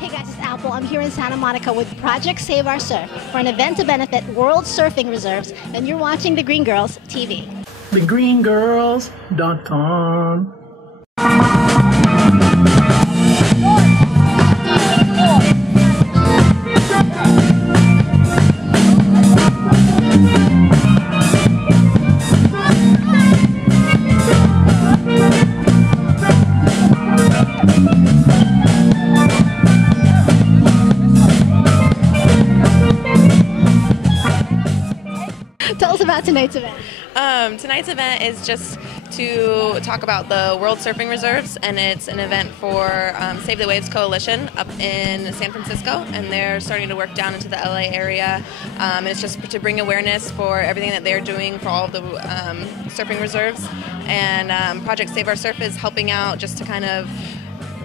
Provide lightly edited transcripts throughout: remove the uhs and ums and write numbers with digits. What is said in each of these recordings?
Hey guys, it's Apple. I'm here in Santa Monica with Project Save Our Surf for an event to benefit World Surfing Reserves, and you're watching The Green Girls TV. TheGreenGirls.com. Tell us about tonight's event. Tonight's event is just to talk about the World Surfing Reserves, and it's an event for Save the Waves Coalition up in San Francisco, and they're starting to work down into the LA area. And it's just to bring awareness for everything that they're doing for all of the surfing reserves. And Project Save Our Surf is helping out just to kind of,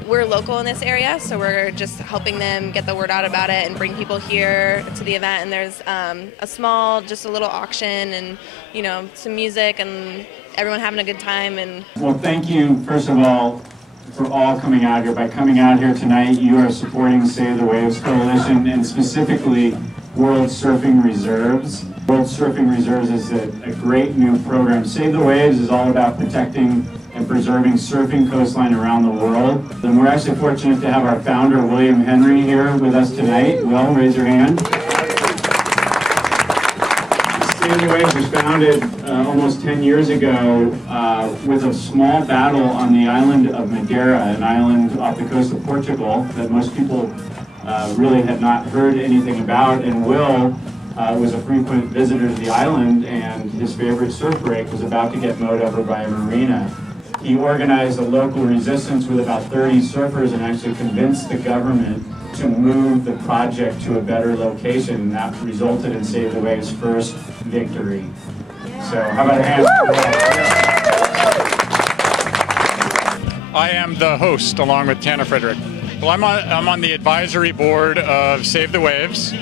we're local in this area, so we're just helping them get the word out about it and bring people here to the event. And there's just a little auction and, you know, some music and everyone having a good time. And well, thank you, first of all, for all coming out here. By coming out here tonight, you are supporting Save the Waves Coalition and specifically World Surfing Reserves. World Surfing Reserves is a great new program. Save the Waves is all about protecting and preserving surfing coastline around the world. And we're actually fortunate to have our founder, William Henry, here with us tonight. Will, raise your hand. Save the Waves was founded almost 10 years ago with a small battle on the island of Madeira, an island off the coast of Portugal that most people really had not heard anything about. And Will was a frequent visitor to the island, and his favorite surf break was about to get mowed over by a marina. He organized a local resistance with about 30 surfers and actually convinced the government to move the project to a better location, and that resulted in Save the Waves' first victory. So how about a hand? I am the host along with Tanner Frederick. Well, I'm on the advisory board of Save the Waves,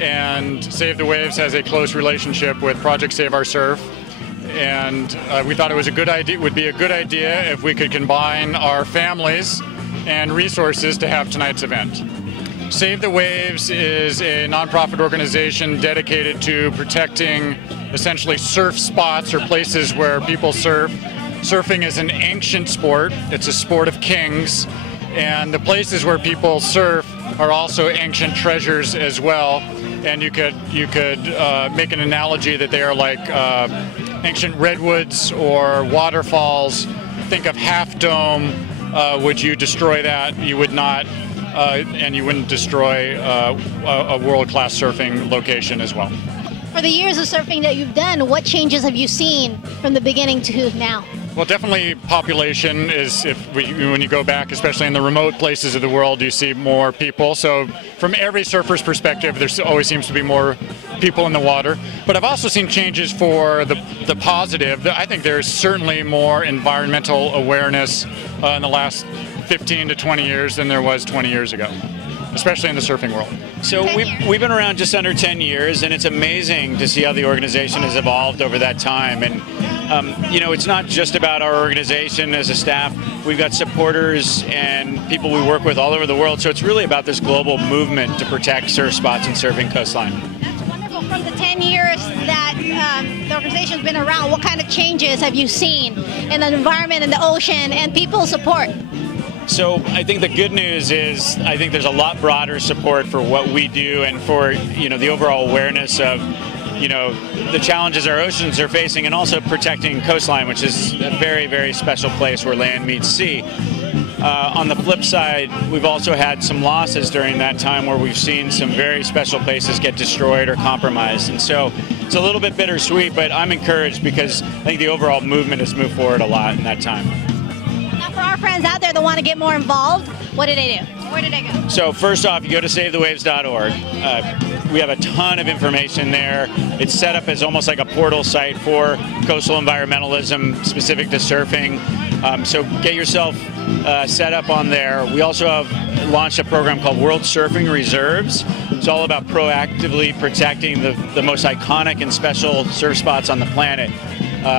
and Save the Waves has a close relationship with Project Save Our Surf. And we thought it was would be a good idea if we could combine our families and resources to have tonight's event. Save the Waves is a nonprofit organization dedicated to protecting essentially surf spots or places where people surf. Surfing is an ancient sport. It's a sport of kings, and the places where people surf are also ancient treasures as well. And you could make an analogy that they are like ancient redwoods or waterfalls. Think of Half Dome. Would you destroy that? You would not, and you wouldn't destroy a world-class surfing location as well. For the years of surfing that you've done, what changes have you seen from the beginning to now? Well, definitely population is, when you go back, especially in the remote places of the world, you see more people. So from every surfer's perspective, there always seems to be more people in the water. But I've also seen changes for the positive. I think there's certainly more environmental awareness in the last 15 to 20 years than there was 20 years ago, especially in the surfing world. So we've been around just under 10 years, and it's amazing to see how the organization has evolved over that time. And you know, it's not just about our organization as a staff. We've got supporters and people we work with all over the world. So it's really about this global movement to protect surf spots and surfing coastline. That's wonderful. From the 10 years that the organization's been around, what kind of changes have you seen in the environment, in the ocean, and people's support? So I think the good news is I think there's a lot broader support for what we do and for, you know, the overall awareness of, you know, the challenges our oceans are facing, and also protecting coastline, which is a very, very special place where land meets sea. On the flip side, we've also had some losses during that time where we've seen some very special places get destroyed or compromised. And so it's a little bit bittersweet, but I'm encouraged because I think the overall movement has moved forward a lot in that time. Now, for our friends out there that want to get more involved, what do they do? Where do they go? So first off, you go to savethewaves.org. We have a ton of information there. It's set up as almost like a portal site for coastal environmentalism specific to surfing. So get yourself set up on there. We also have launched a program called World Surfing Reserves. It's all about proactively protecting the most iconic and special surf spots on the planet.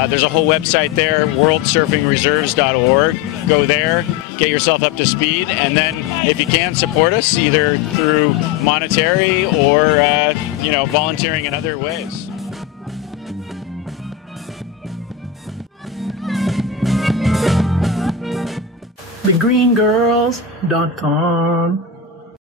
There's a whole website there, worldsurfingreserves.org. Go there. get yourself up to speed, and then if you can, support us either through monetary or volunteering in other ways. TheGreenGirls.com